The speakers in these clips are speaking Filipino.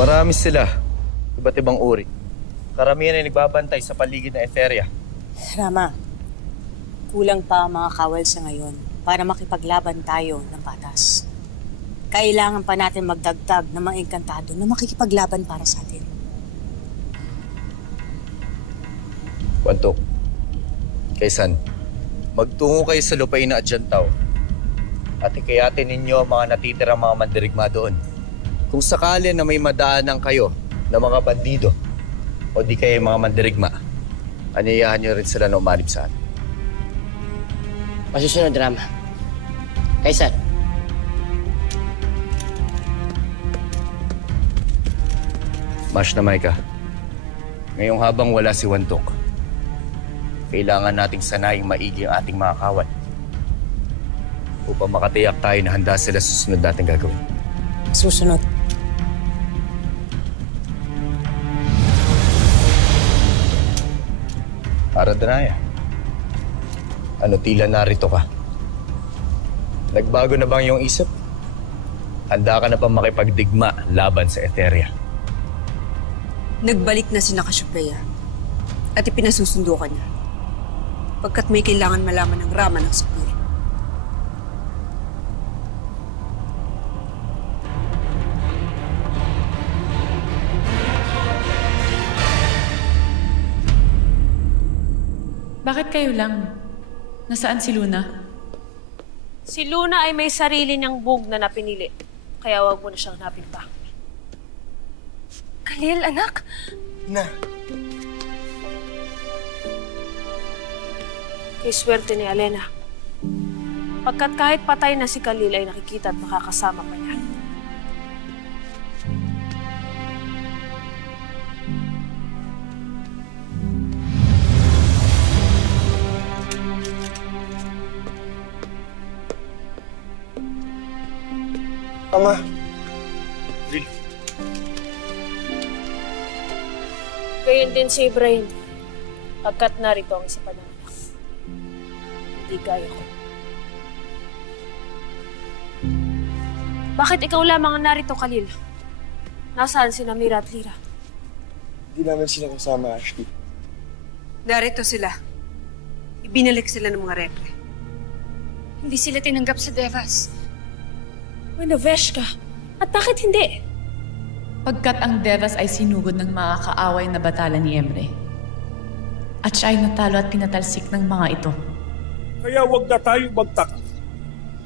Marami sila. Iba't ibang uri. Karamihan ay nagbabantay sa paligid ng Etheria. Rama, kulang pa ang mga kawal sa ngayon para makipaglaban tayo ng patas. Kailangan pa natin magdagdag ng mga engkantado na makikipaglaban para sa atin. Wantok, Kaysan, magtungo kayo sa lupain na Adyantaw at ikayatin ninyo ang mga natitirang mga mandirigma doon. Kung sakali na may madaanan kayo na mga bandido o di kayo mga mandirigma, aniyahan nyo rin sila na umalip sa atin. Masusunod, Rama. Kaysan. Mash na Maika, ngayong habang wala si Wantok, kailangan nating sanaying maigi ang ating mga kawal upang makatiyak tayo na handa sila sa susunod nating gagawin. Susunod. Para Danaya, ano tila narito ka? Nagbago na bang iyong isip? Handa ka na ba makipagdigma laban sa Etheria? Nagbalik na si Cassiopeia at ipinasusundo ka niya pagkat may kailangan malaman ng Rama ng Sapir. Bakit kayo lang? Nasaan si Luna? Si Luna ay may sarili niyang bug na napinili. Kaya wag mo na siyang hanapin pa. Khalil, anak. Na. Kay swerte ni Alena. Pagkat kahit patay na si Khalil ay nakikita at makakasama pa niya. Ama. Gayon din si Ibrahim. Pagkat narito ang isipan ng anak. Hindi gaya ko. Bakit ikaw lamang ang narito, Khalil? Nasaan si Namira at Lira? Hindi namin sila kasama, Ashley. Narito sila. Ibinalik sila ng mga repre. Hindi sila tinanggap sa Devas. Navesh ka. At bakit hindi? Pagkat ang Devas ay sinugod ng mga kaaway na batala ni Emre. At siya ay natalo at pinatalsik ng mga ito. Kaya wag na tayong magtaka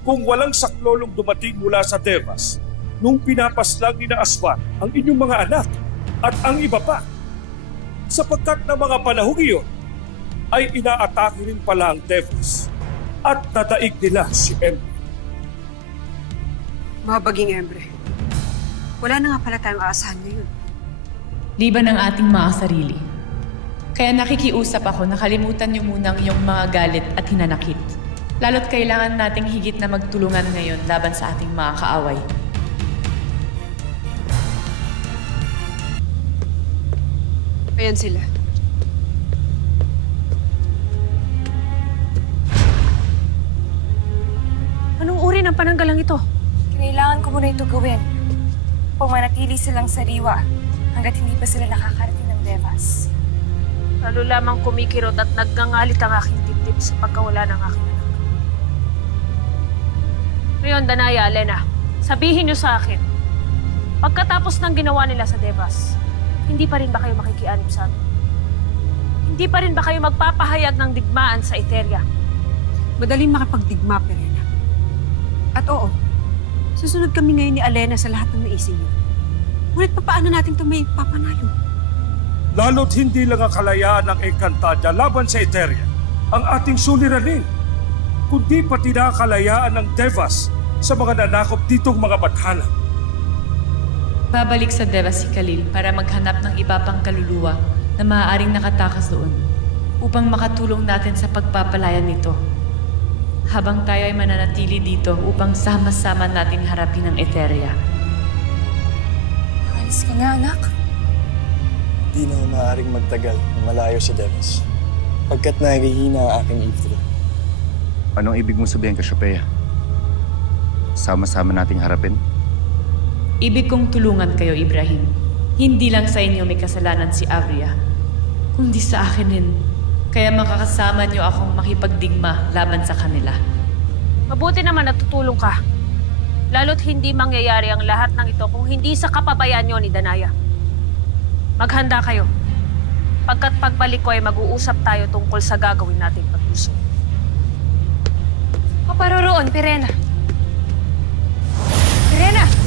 kung walang saklolong dumating mula sa Devas nung pinapaslang ni na Aswan ang inyong mga anak at ang iba pa. Sapagkat na mga panahong iyon ay inaatake rin pala ang Devas at nadaig nila si Emre. Mabaging Emre. Wala na nga pala tayong aasahan ngayon. Liban ang ating mga sarili. Kaya nakikiusap ako na kalimutan niyo muna ang iyong mga galit at hinanakit. Lalo't kailangan nating higit na magtulungan ngayon laban sa ating mga kaaway. Ayan sila. Anong uri ng pananggalang ito? Kailangan ko muna ito gawin. Upang manatili silang sariwa hanggat hindi pa sila nakakarating ng Devas. Lalo lamang kumikirot at nagngangalit ang aking dibdib sa pagkawala ng aking anak. Ngayon, Danaya, Alena, sabihin niyo sa akin, pagkatapos ng ginawa nila sa Devas, hindi pa rin ba kayo makikianib sa amin? Hindi pa rin ba kayo magpapahayag ng digmaan sa Etheria? Madaling makipagdigma, Perena. At oo, susunod kami ngayon ni Alena sa lahat ng naisin niyo. Ngunit paano natin ito may papanayo? Lalo't hindi lang ang kalayaan ng Encantadia laban sa Etheria ang ating suliranin, kundi pati na ang kalayaan ng Devas sa mga nanakop ditong mga bathala. Babalik sa Devas si Khalil para maghanap ng iba pang kaluluwa na maaaring nakatakas doon upang makatulong natin sa pagpapalayan nito. Habang tayo ay mananatili dito upang sama-sama natin harapin ang Etheria. Alis ka nga, anak. Hindi na maaaring magtagal ng malayo sa Devas. Pagkat nahihina ang aking ifra. Anong ibig mo sabihin, Cassiopeia? Sama-sama nating harapin? Ibig kong tulungan kayo, Ibrahim. Hindi lang sa inyo may kasalanan si Avria, kundi sa akin din. Kaya makakasama niyo akong makipagdigma laban sa kanila. Mabuti naman natutulong ka. Lalo't hindi mangyayari ang lahat ng ito kung hindi sa kapabayaan niyo ni Danaya. Maghanda kayo. Pagkat pagbalik ko ay mag-uusap tayo tungkol sa gagawin nating pagluso. Paparoroon, Pirena. Pirena!